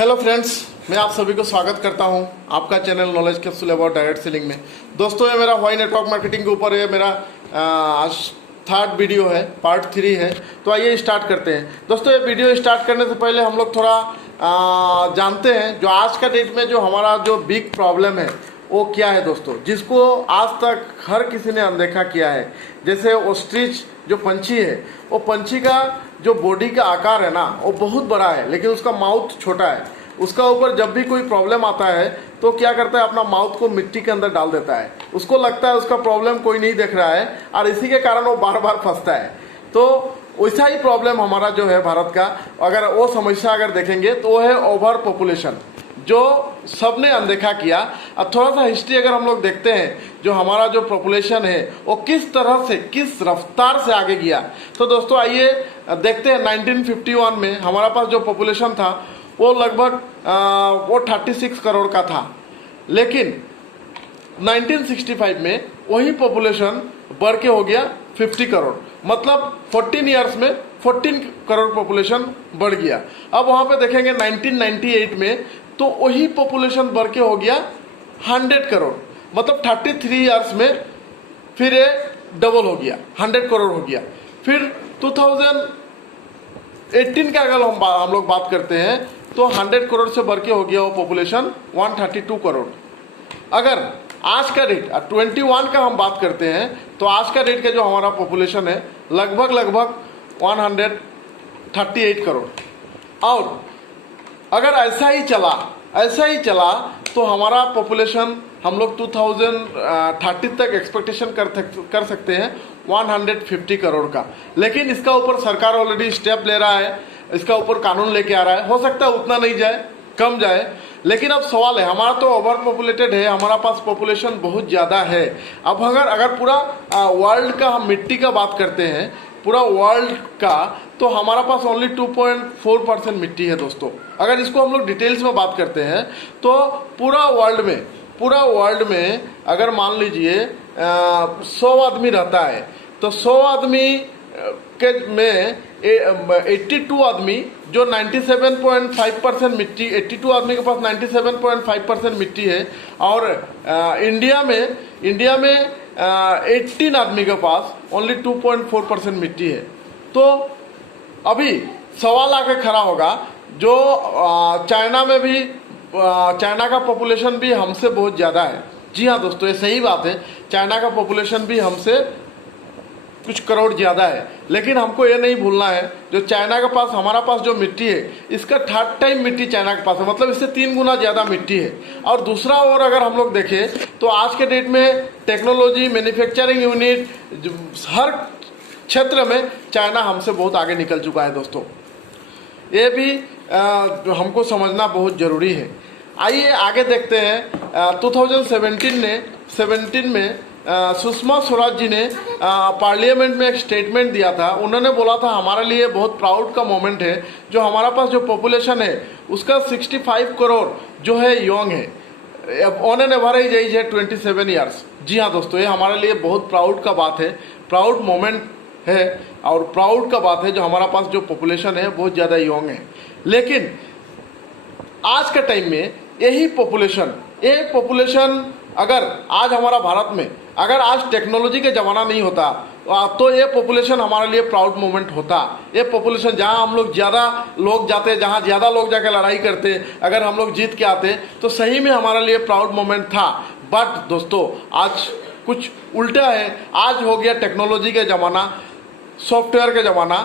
Hello friends, मैं आप सभी को स्वागत करता हूं आपका channel knowledge capsule about direct selling में। दोस्तों, ये मेरा वाई नेटवर्क मार्केटिंग के ऊपर ये मेरा आज थर्ड वीडियो है, पार्ट 3 है। तो आइए स्टार्ट करते हैं। दोस्तों, ये वीडियो स्टार्ट करने से पहले हम लोग थोड़ा जानते हैं जो आज का डेट में जो हमारा जो बिग प्रॉब्लम है वो क्या है दोस्तों, जिसको आज तक हर किसी ने अनदेखा किया है। जैसे ऑस्ट्रिच जो पंछी है, वो पंछी का जो बॉडी का आकार है ना, वो बहुत बड़ा है लेकिन उसका माउथ छोटा है। उसका ऊपर जब भी कोई प्रॉब्लम आता है तो क्या करता है, अपना माउथ को मिट्टी के अंदर डाल देता है। उसको लगता है उसका प्रॉब्लम कोई नहीं देख रहा है और इसी के कारण वो बार बार फंसता है। तो वैसा ही प्रॉब्लम हमारा जो है भारत का, अगर वो समस्या अगर देखेंगे तो वो है ओवर पॉपुलेशन, जो सबने अनदेखा किया। अब थोड़ा सा हिस्ट्री अगर हम लोग देखते हैं, जो हमारा जो पॉपुलेशन है वो किस तरह से, किस रफ्तार से आगे गया। तो दोस्तों आइए देखते हैं। 1951 में हमारा पास जो पॉपुलेशन था वो लगभग वो 36 करोड़ का था, लेकिन 1965 में वही पॉपुलेशन बढ़ के हो गया 50 करोड़। मतलब 14 ईयर्स में 14 करोड़ पॉपुलेशन बढ़ गया। अब वहाँ पे देखेंगे 1998 में तो वही पॉपुलेशन बढ़ के हो गया 100 करोड़। मतलब 33 ईयर्स में फिर ये डबल हो गया, 100 करोड़ हो गया। फिर 2018 का अगर हम लोग बात करते हैं तो 100 करोड़ से बढ़ के हो गया वो पॉपुलेशन 132 करोड़। अगर आज का रेट 21 का हम बात करते हैं तो आज का रेट का जो हमारा पॉपुलेशन है लगभग 138 करोड़। और अगर ऐसा ही चला तो हमारा पॉपुलेशन हम लोग 2030 तक एक्सपेक्टेशन कर सकते हैं 150 करोड़ का। लेकिन इसका ऊपर सरकार ऑलरेडी स्टेप ले रहा है, इसका ऊपर कानून लेके आ रहा है। हो सकता है उतना नहीं जाए, कम जाए। लेकिन अब सवाल है, हमारा तो ओवर पॉपुलेटेड है, हमारा पास पॉपुलेशन बहुत ज़्यादा है। अब अगर पूरा वर्ल्ड का हम मिट्टी का बात करते हैं, पूरा वर्ल्ड का, तो हमारा पास ओनली 2.4% मिट्टी है दोस्तों। अगर इसको हम लोग डिटेल्स में बात करते हैं तो पूरा वर्ल्ड में अगर मान लीजिए 100 आदमी रहता है तो 100 आदमी के में 82 आदमी जो 97.5% मिट्टी, 82 आदमी के पास 97.5% मिट्टी है। और इंडिया में 18 आदमी के पास ओनली 2.4% मिट्टी है। तो अभी सवाल आके खड़ा होगा, जो चाइना में भी, चाइना का पॉपुलेशन भी हमसे बहुत ज़्यादा है। जी हाँ दोस्तों, ये सही बात है, चाइना का पॉपुलेशन भी हमसे कुछ करोड़ ज़्यादा है। लेकिन हमको ये नहीं भूलना है, जो चाइना के पास, हमारा पास जो मिट्टी है, इसका 3 टाइम मिट्टी चाइना के पास है। मतलब इससे 3 गुना ज़्यादा मिट्टी है। और दूसरा ओर अगर हम लोग देखें तो आज के डेट में टेक्नोलॉजी, मैन्युफैक्चरिंग यूनिट, हर क्षेत्र में चाइना हमसे बहुत आगे निकल चुका है दोस्तों। ये भी हमको समझना बहुत ज़रूरी है। आइए आगे देखते हैं। 2017 में सुषमा स्वराज जी ने पार्लियामेंट में एक स्टेटमेंट दिया था। उन्होंने बोला था, हमारे लिए बहुत प्राउड का मोमेंट है, जो हमारा पास जो पॉपुलेशन है उसका 65 करोड़ जो है यंग है, ऑन एन एवरेज एज है 27 ईयर्स। जी हाँ दोस्तों, ये हमारे लिए बहुत प्राउड का बात है, प्राउड मोमेंट है और प्राउड का बात है जो हमारा पास जो पॉपुलेशन है बहुत ज़्यादा यंग है। लेकिन आज के टाइम में यही पॉपुलेशन अगर आज हमारा भारत में, अगर आज टेक्नोलॉजी का ज़माना नहीं होता तो ये पॉपुलेशन हमारे लिए प्राउड मोमेंट होता। ये पॉपुलेशन जहाँ हम लोग ज़्यादा लोग जाते, जहाँ ज़्यादा लोग जाकर लड़ाई करते, अगर हम लोग जीत के आते तो सही में हमारे लिए प्राउड मोमेंट था। बट दोस्तों, आज कुछ उल्टा है। आज हो गया टेक्नोलॉजी का ज़माना, सॉफ्टवेयर का ज़माना,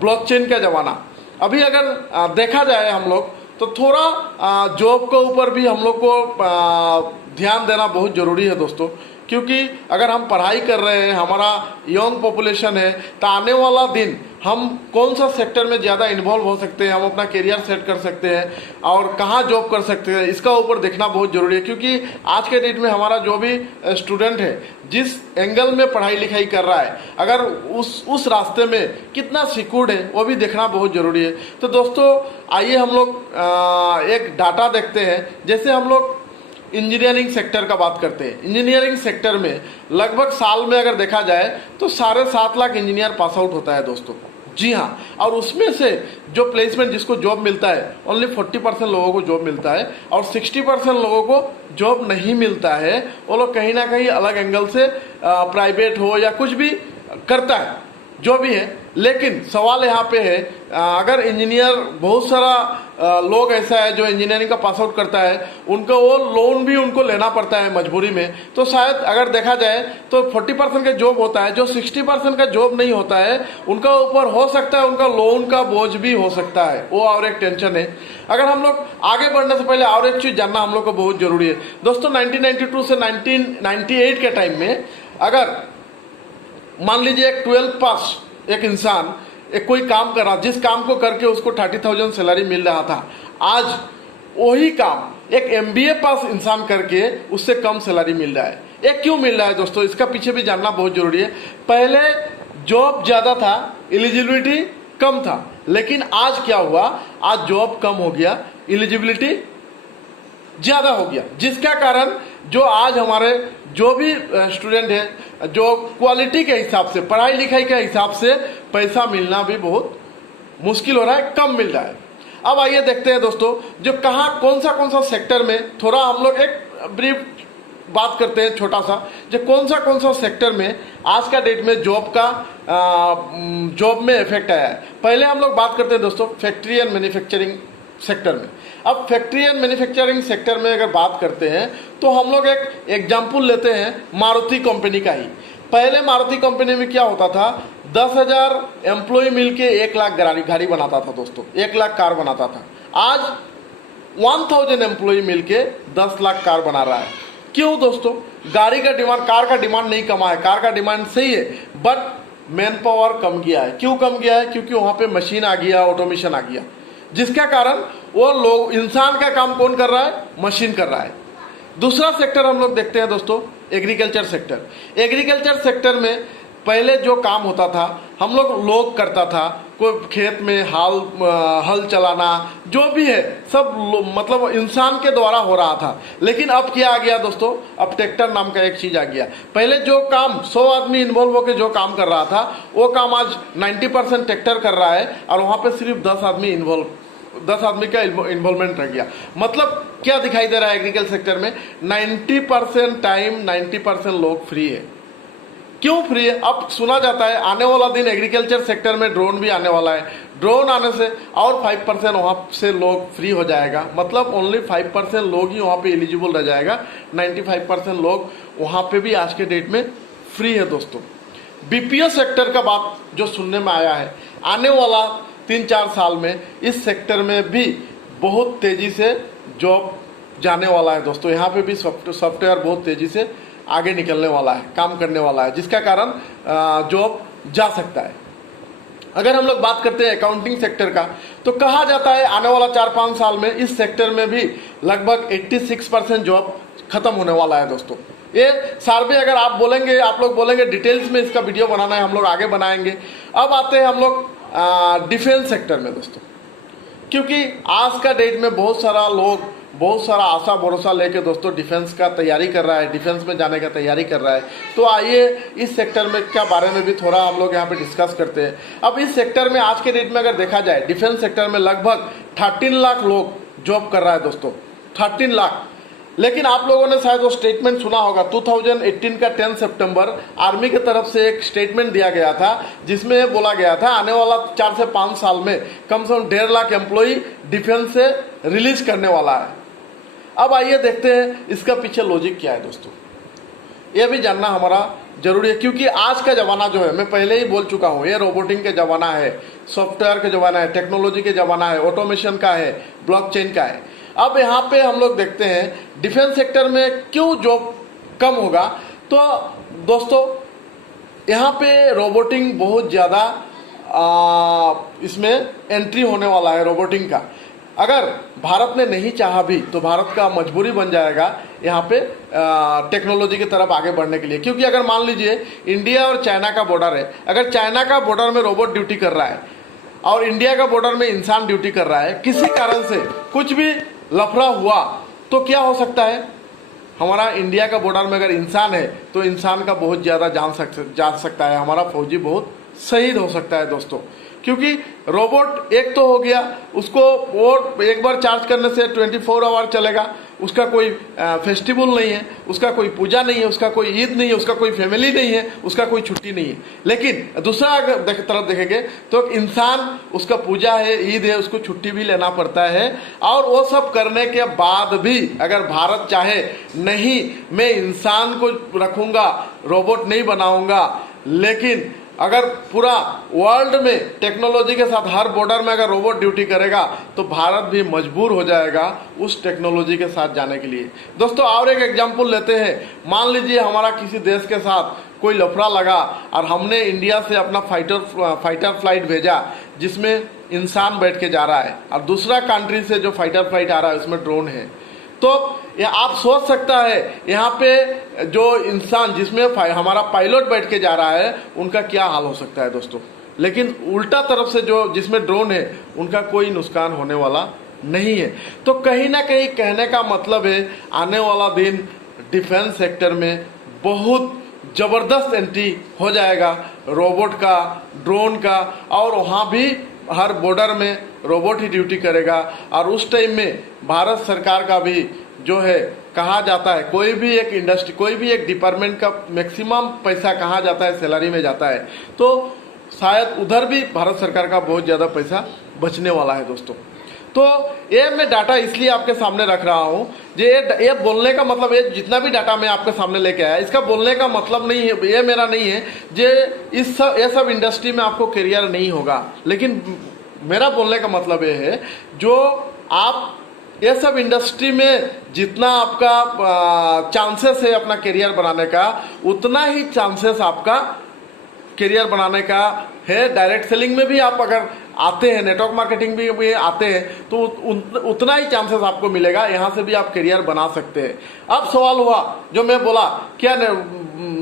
ब्लॉकचेन का ज़माना। अभी अगर देखा जाए हम लोग तो थोड़ा जॉब के ऊपर भी हम लोग को ध्यान देना बहुत ज़रूरी है दोस्तों। क्योंकि अगर हम पढ़ाई कर रहे हैं, हमारा यंग पॉपुलेशन है, तो आने वाला दिन हम कौन सा सेक्टर में ज़्यादा इन्वॉल्व हो सकते हैं, हम अपना करियर सेट कर सकते हैं और कहाँ जॉब कर सकते हैं, इसका ऊपर देखना बहुत ज़रूरी है। क्योंकि आज के डेट में हमारा जो भी स्टूडेंट है, जिस एंगल में पढ़ाई लिखाई कर रहा है, अगर उस रास्ते में कितना सिक्योर्ड है वो भी देखना बहुत ज़रूरी है। तो दोस्तों आइए हम लोग एक डाटा देखते हैं। जैसे हम लोग इंजीनियरिंग सेक्टर का बात करते हैं। इंजीनियरिंग सेक्टर में लगभग साल में अगर देखा जाए तो 7.5 लाख इंजीनियर पास आउट होता है दोस्तों। जी हाँ, और उसमें से जो प्लेसमेंट जिसको जॉब मिलता है ओनली 40% लोगों को जॉब मिलता है और 60% लोगों को जॉब नहीं मिलता है। वो लोग कहीं ना कहीं अलग एंगल से प्राइवेट हो या कुछ भी करता है, जो भी है। लेकिन सवाल यहाँ पे है, अगर इंजीनियर बहुत सारा लोग ऐसा है जो इंजीनियरिंग का पास आउट करता है, उनको वो लोन भी उनको लेना पड़ता है मजबूरी में। तो शायद अगर देखा जाए तो 40% का जॉब होता है, जो 60% का जॉब नहीं होता है उनका ऊपर हो सकता है उनका लोन का बोझ भी हो सकता है, वो और एक टेंशन है। अगर हम लोग आगे बढ़ने से पहले और एक चीज़ जानना हम लोग को बहुत ज़रूरी है दोस्तों। 1992 से 1998 के टाइम में अगर मान लीजिए एक 12 पास एक इंसान एक कोई काम कर रहा, जिस काम को करके उसको 30,000 सैलरी मिल रहा था, आज वही काम एक MBA पास इंसान करके उससे कम सैलरी मिल रहा है। ये क्यों मिल रहा है दोस्तों, इसका पीछे भी जानना बहुत जरूरी है। पहले जॉब ज़्यादा था, एलिजिबिलिटी कम था, लेकिन आज क्या हुआ, आज जॉब कम हो गया, एलिजिबिलिटी ज़्यादा हो गया, जिसका कारण जो आज हमारे जो भी स्टूडेंट है, जो क्वालिटी के हिसाब से, पढ़ाई लिखाई के हिसाब से पैसा मिलना भी बहुत मुश्किल हो रहा है, कम मिल रहा है। अब आइए देखते हैं दोस्तों, जो कहाँ कौन सा सेक्टर में, थोड़ा हम लोग एक ब्रीफ बात करते हैं छोटा सा, जो कौन सा सेक्टर में आज का डेट में जॉब में इफेक्ट आया है। पहले हम लोग बात करते हैं दोस्तों फैक्ट्री एंड मैन्युफैक्चरिंग सेक्टर में। अब फैक्ट्री एंड मैन्युफैक्चरिंग सेक्टर में अगर बात करते हैं तो हम लोग एक एग्जाम्पल लेते हैं मारुति कंपनी का ही। पहले मारुति कंपनी में क्या होता था, 10,000 एम्प्लॉय मिलके 1 लाख गाड़ी बनाता था दोस्तों, 1 लाख कार बनाता था। आज 1000 एम्प्लॉय मिलके 10 लाख कार बना रहा है। क्यों दोस्तों, गाड़ी का डिमांड, कार का डिमांड नहीं कमा है, कार का डिमांड सही है, बट मैन पावर कम गया है। क्यों कम गया है, क्योंकि वहाँ पे मशीन आ गया, ऑटोमेशन आ गया, जिसका कारण वो लोग, इंसान का काम कौन कर रहा है, मशीन कर रहा है। दूसरा सेक्टर हम लोग देखते हैं दोस्तों एग्रीकल्चर सेक्टर। एग्रीकल्चर सेक्टर में पहले जो काम होता था हम लोग करता था, कोई खेत में हल चलाना, जो भी है सब मतलब इंसान के द्वारा हो रहा था। लेकिन अब क्या आ गया दोस्तों, अब ट्रैक्टर नाम का एक चीज़ आ गया। पहले जो काम 100 आदमी इन्वॉल्व होकर जो काम कर रहा था, वो काम आज 90% ट्रैक्टर कर रहा है और वहाँ पे सिर्फ 10 आदमी का इन्वॉल्वमेंट रह गया। मतलब क्या दिखाई दे रहा है एग्रीकल्चर सेक्टर में, 90% टाइम 90% लोग फ्री है। क्यों फ्री है, अब सुना जाता है आने वाला दिन एग्रीकल्चर सेक्टर में ड्रोन भी आने वाला है। ड्रोन आने से और 5% वहाँ से लोग फ्री हो जाएगा, मतलब ओनली 5% लोग ही वहाँ पे एलिजिबल रह जाएगा, 95% लोग वहाँ पे भी आज के डेट में फ्री है दोस्तों। BPO सेक्टर का बात जो सुनने में आया है, आने वाला 3-4 साल में इस सेक्टर में भी बहुत तेज़ी से जॉब जाने वाला है दोस्तों। यहाँ पे भी सॉफ्टवेयर बहुत तेज़ी से आगे निकलने वाला है, काम करने वाला है, जिसका कारण जॉब जा सकता है। अगर हम लोग बात करते हैं अकाउंटिंग सेक्टर का, तो कहा जाता है आने वाला 4-5 साल में इस सेक्टर में भी लगभग 86% जॉब खत्म होने वाला है दोस्तों। ये सर्वे अगर आप लोग बोलेंगे डिटेल्स में इसका वीडियो बनाना है, हम लोग आगे बनाएंगे। अब आते हैं हम लोग डिफेंस सेक्टर में दोस्तों, क्योंकि आज का डेट में बहुत सारा लोग बहुत सारा आशा भरोसा लेके दोस्तों डिफेंस का तैयारी कर रहा है, डिफेंस में जाने का तैयारी कर रहा है। तो आइए इस सेक्टर में क्या बारे में भी थोड़ा हम लोग यहाँ पे डिस्कस करते हैं। अब इस सेक्टर में आज के डेट में अगर देखा जाए, डिफेंस सेक्टर में लगभग 13 लाख लोग जॉब कर रहा है दोस्तों, 13 लाख। लेकिन आप लोगों ने शायद वो स्टेटमेंट सुना होगा, 2018 का 10 सितंबर आर्मी की तरफ से एक स्टेटमेंट दिया गया था, जिसमें बोला गया था आने वाला 4 से 5 साल में कम से कम 1.5 लाख एम्प्लॉय डिफेंस से रिलीज करने वाला है। अब आइए देखते हैं इसका पीछे लॉजिक क्या है दोस्तों, यह भी जानना हमारा जरूरी है, क्योंकि आज का ज़माना जो है, मैं पहले ही बोल चुका हूँ, ये रोबोटिंग का ज़माना है, सॉफ्टवेयर का ज़माना है, टेक्नोलॉजी के ज़माना है, ऑटोमेशन का है, ब्लॉकचेन का है। अब यहाँ पे हम लोग देखते हैं डिफेंस सेक्टर में क्यों जॉब कम होगा। तो दोस्तों यहाँ पे रोबोटिंग बहुत ज़्यादा इसमें एंट्री होने वाला है रोबोटिंग का। अगर भारत ने नहीं चाहा भी तो भारत का मजबूरी बन जाएगा यहाँ पे टेक्नोलॉजी की तरफ आगे बढ़ने के लिए। क्योंकि अगर मान लीजिए इंडिया और चाइना का बॉर्डर है, अगर चाइना का बॉर्डर में रोबोट ड्यूटी कर रहा है और इंडिया का बॉर्डर में इंसान ड्यूटी कर रहा है, किसी कारण से कुछ भी लफड़ा हुआ तो क्या हो सकता है, हमारा इंडिया का बॉर्डर में अगर इंसान है तो इंसान का बहुत ज़्यादा जा सकता है, हमारा फौजी बहुत शहीद हो सकता है दोस्तों। क्योंकि रोबोट एक तो हो गया, उसको और एक बार चार्ज करने से 24 आवर चलेगा, उसका कोई फेस्टिवल नहीं है, उसका कोई पूजा नहीं है, उसका कोई ईद नहीं है, उसका कोई फैमिली नहीं है, उसका कोई छुट्टी नहीं है। लेकिन दूसरा अगर तरफ देखेंगे तो इंसान, उसका पूजा है, ईद है, उसको छुट्टी भी लेना पड़ता है। और वो सब करने के बाद भी अगर भारत चाहे नहीं मैं इंसान को रखूंगा, रोबोट नहीं बनाऊंगा, लेकिन अगर पूरा वर्ल्ड में टेक्नोलॉजी के साथ हर बॉर्डर में अगर रोबोट ड्यूटी करेगा तो भारत भी मजबूर हो जाएगा उस टेक्नोलॉजी के साथ जाने के लिए। दोस्तों और एक एग्जांपल लेते हैं। मान लीजिए हमारा किसी देश के साथ कोई लफड़ा लगा और हमने इंडिया से अपना फाइटर फ्लाइट भेजा जिसमें इंसान बैठ के जा रहा है, और दूसरा कंट्री से जो फाइटर फ्लाइट आ रहा है उसमें ड्रोन है। तो आप सोच सकता है यहाँ पे जो इंसान जिसमें हमारा पायलट बैठ के जा रहा है उनका क्या हाल हो सकता है दोस्तों। लेकिन उल्टा तरफ से जो जिसमें ड्रोन है उनका कोई नुकसान होने वाला नहीं है। तो कहीं ना कहीं कहने का मतलब है आने वाला दिन डिफेंस सेक्टर में बहुत ज़बरदस्त एंट्री हो जाएगा रोबोट का, ड्रोन का, और वहाँ भी हर बॉर्डर में रोबोट ही ड्यूटी करेगा। और उस टाइम में भारत सरकार का भी जो है कहा जाता है, कोई भी एक इंडस्ट्री, कोई भी एक डिपार्टमेंट का मैक्सिमम पैसा कहा जाता है सैलरी में जाता है, तो शायद उधर भी भारत सरकार का बहुत ज़्यादा पैसा बचने वाला है दोस्तों। तो ये मैं डाटा इसलिए आपके सामने रख रहा हूँ, ये बोलने का मतलब, ये जितना भी डाटा मैं आपके सामने लेके आया, इसका बोलने का मतलब नहीं है, ये मेरा नहीं है ये सब इंडस्ट्री में आपको करियर नहीं होगा। लेकिन मेरा बोलने का मतलब ये है जो आप ये सब इंडस्ट्री में जितना आपका चांसेस है अपना करियर बनाने का, उतना ही चांसेस आपका करियर बनाने का है। डायरेक्ट सेलिंग में भी आप अगर आते हैं, नेटवर्क मार्केटिंग भी आते हैं, तो उतना ही चांसेस आपको मिलेगा, यहाँ से भी आप करियर बना सकते हैं। अब सवाल हुआ जो मैं बोला, क्या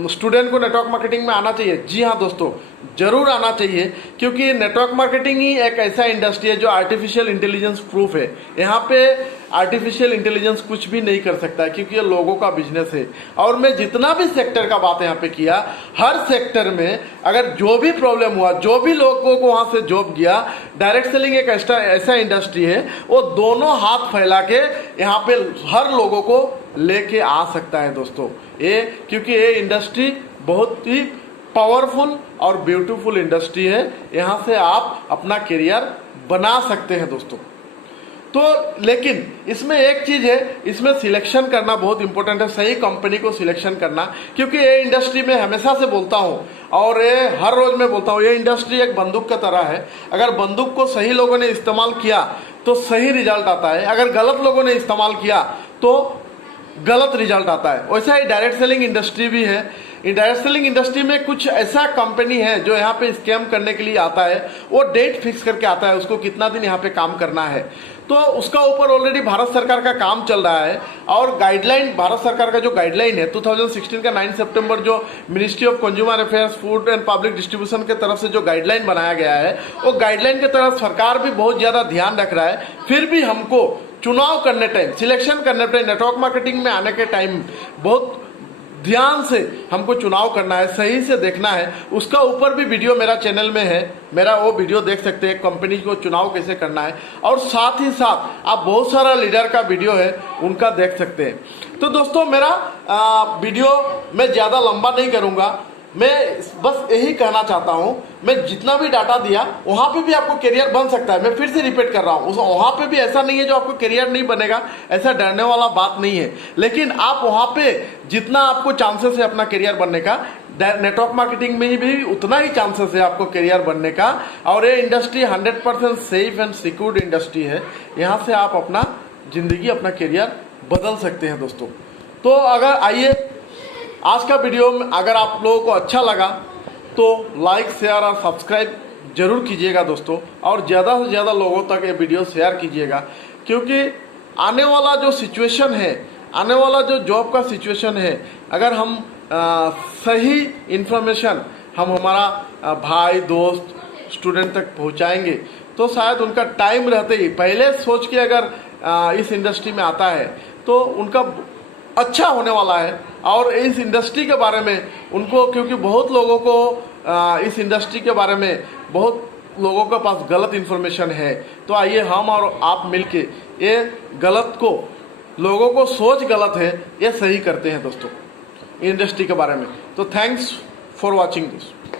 स्टूडेंट को नेटवर्क मार्केटिंग में आना चाहिए? जी हाँ दोस्तों, जरूर आना चाहिए, क्योंकि नेटवर्क मार्केटिंग ही एक ऐसा इंडस्ट्री है जो आर्टिफिशियल इंटेलिजेंस प्रूफ है। यहाँ पे आर्टिफिशियल इंटेलिजेंस कुछ भी नहीं कर सकता है, क्योंकि ये लोगों का बिजनेस है। और मैं जितना भी सेक्टर का बात यहाँ पे किया, हर सेक्टर में अगर जो भी प्रॉब्लम हुआ, जो भी लोगों को वहाँ से जॉब गया, डायरेक्ट सेलिंग एक ऐसा इंडस्ट्री है, वो दोनों हाथ फैला के यहाँ पे हर लोगों को लेके आ सकता है दोस्तों। क्योंकि ये इंडस्ट्री बहुत ही पावरफुल और ब्यूटीफुल इंडस्ट्री है, यहाँ से आप अपना करियर बना सकते हैं दोस्तों। तो लेकिन इसमें एक चीज़ है, इसमें सिलेक्शन करना बहुत इंपॉर्टेंट है, सही कंपनी को सिलेक्शन करना। क्योंकि ये इंडस्ट्री में हमेशा से बोलता हूँ और ये हर रोज़ में बोलता हूँ, ये इंडस्ट्री एक बंदूक की तरह है। अगर बंदूक को सही लोगों ने इस्तेमाल किया तो सही रिजल्ट आता है, अगर गलत लोगों ने इस्तेमाल किया तो गलत रिजल्ट आता है। वैसा ही डायरेक्ट सेलिंग इंडस्ट्री भी है। डायरेक्ट सेलिंग इंडस्ट्री में कुछ ऐसा कंपनी है जो यहाँ पे स्कैम करने के लिए आता है, वो डेट फिक्स करके आता है, उसको कितना दिन यहाँ पे काम करना है, तो उसका ऊपर ऑलरेडी भारत सरकार का काम चल रहा है। और गाइडलाइन, भारत सरकार का जो गाइडलाइन है 2016 का 9 सितंबर जो ministry of consumer affairs, food and public distribution के तरफ से जो गाइडलाइन बनाया गया है, वो गाइडलाइन के तरफ सरकार भी बहुत ज़्यादा ध्यान रख रहा है। फिर भी हमको चुनाव करने टाइम, सिलेक्शन करने टाइम, नेटवर्क मार्केटिंग में आने के टाइम बहुत ध्यान से हमको चुनाव करना है, सही से देखना है। उसका ऊपर भी वीडियो मेरा चैनल में है, मेरा वो वीडियो देख सकते हैं, कंपनी को चुनाव कैसे करना है। और साथ ही साथ आप बहुत सारा लीडर का वीडियो है, उनका देख सकते हैं। तो दोस्तों मेरा वीडियो मैं ज़्यादा लंबा नहीं करूँगा, मैं बस यही कहना चाहता हूँ, मैं जितना भी डाटा दिया वहाँ पे भी आपको करियर बन सकता है। मैं फिर से रिपीट कर रहा हूँ, वहाँ पे भी ऐसा नहीं है जो आपको करियर नहीं बनेगा, ऐसा डरने वाला बात नहीं है। लेकिन आप वहाँ पे जितना आपको चांसेस है अपना करियर बनने का, नेटवर्क मार्केटिंग में भी उतना ही चांसेस है आपको करियर बनने का। और ये industry 100% safe and secured industry है, यहाँ से आप अपना ज़िंदगी, अपना करियर बदल सकते हैं दोस्तों। तो अगर आइए आज का वीडियो में अगर आप लोगों को अच्छा लगा तो लाइक, शेयर और सब्सक्राइब जरूर कीजिएगा दोस्तों, और ज़्यादा से ज़्यादा लोगों तक ये वीडियो शेयर कीजिएगा। क्योंकि आने वाला जो सिचुएशन है, आने वाला जो जॉब का सिचुएशन है, अगर हम सही इन्फॉर्मेशन हम हमारा भाई, दोस्त, स्टूडेंट तक पहुंचाएंगे तो शायद उनका टाइम रहते ही पहले सोच के अगर इस इंडस्ट्री में आता है तो उनका अच्छा होने वाला है। और इस इंडस्ट्री के बारे में उनको, क्योंकि बहुत लोगों को इस इंडस्ट्री के बारे में बहुत लोगों के पास गलत इन्फॉर्मेशन है, तो आइए हम और आप मिलके ये गलत को, लोगों को सोच गलत है ये सही करते हैं दोस्तों इंडस्ट्री के बारे में। तो थैंक्स फॉर वॉचिंग दिस।